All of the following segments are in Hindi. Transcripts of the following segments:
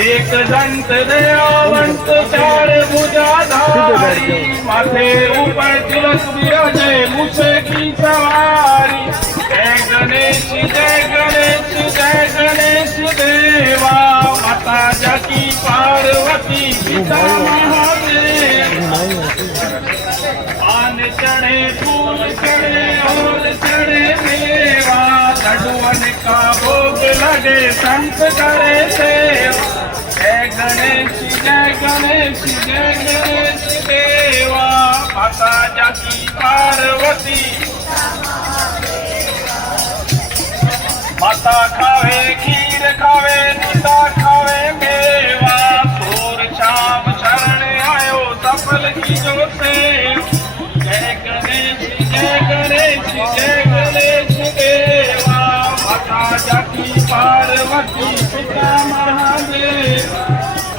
एक दंत दयावंत चार भुजाधारी, माथे ऊपर तिलक विराजे मूसे की सवारी। जय गणेश जय गणेश जय गणेश देवा, माता जाकी पार्वती पिता महादेव। पान चढ़े फूल चढ़े और चढ़े मेवा, लड्डुअन का भोग लगे संत करे सेवा। जय गणेश जय गणेश जय गणेश देवा, माता जाकी पार्वती। माता खावे खीर खावे पिता खावे मेवा, भोर शाम शरण आयो सफल की जो सेवा। जय गणेश जय गणेश जय गणेश देवा, माता जाकी पार्वती पिता महादेव।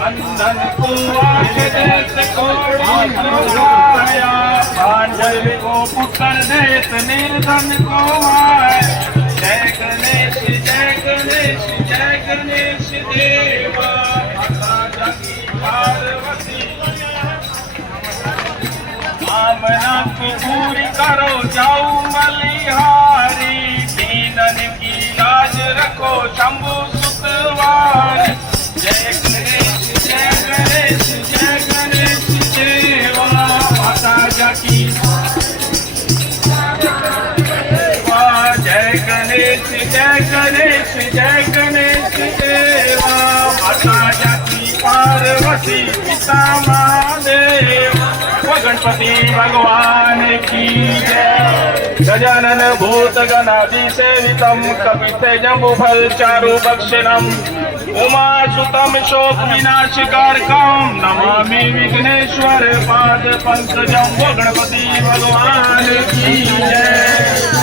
अंधन को आंख देत कोड़ी सुखाया, पांडव को पुत्र देत निर्धन को माया। जय गणेश जय गणेश जय गणेश देवा, माता जाकी पार्वती। कामना की पूरी करो जाऊ मलिहारी, दीनन की लाज रखो शंभु सुतवार। जय गणेश जय गणेश जय गणेश देवा, माता जाकी। जय गणेश जय गणेश जय गणेश देवा, माता जाकी पार्वती पिता महादेव। गणपति भगवान की जय। गजानन भूत गणाधि सेवितम, कपिते जम्बु फल चारु भक्षणम, उमा सुतम शोक विनाशकारकम, नमामि विघ्नेश्वर पाद पंकजम। गणपति भगवान की जय।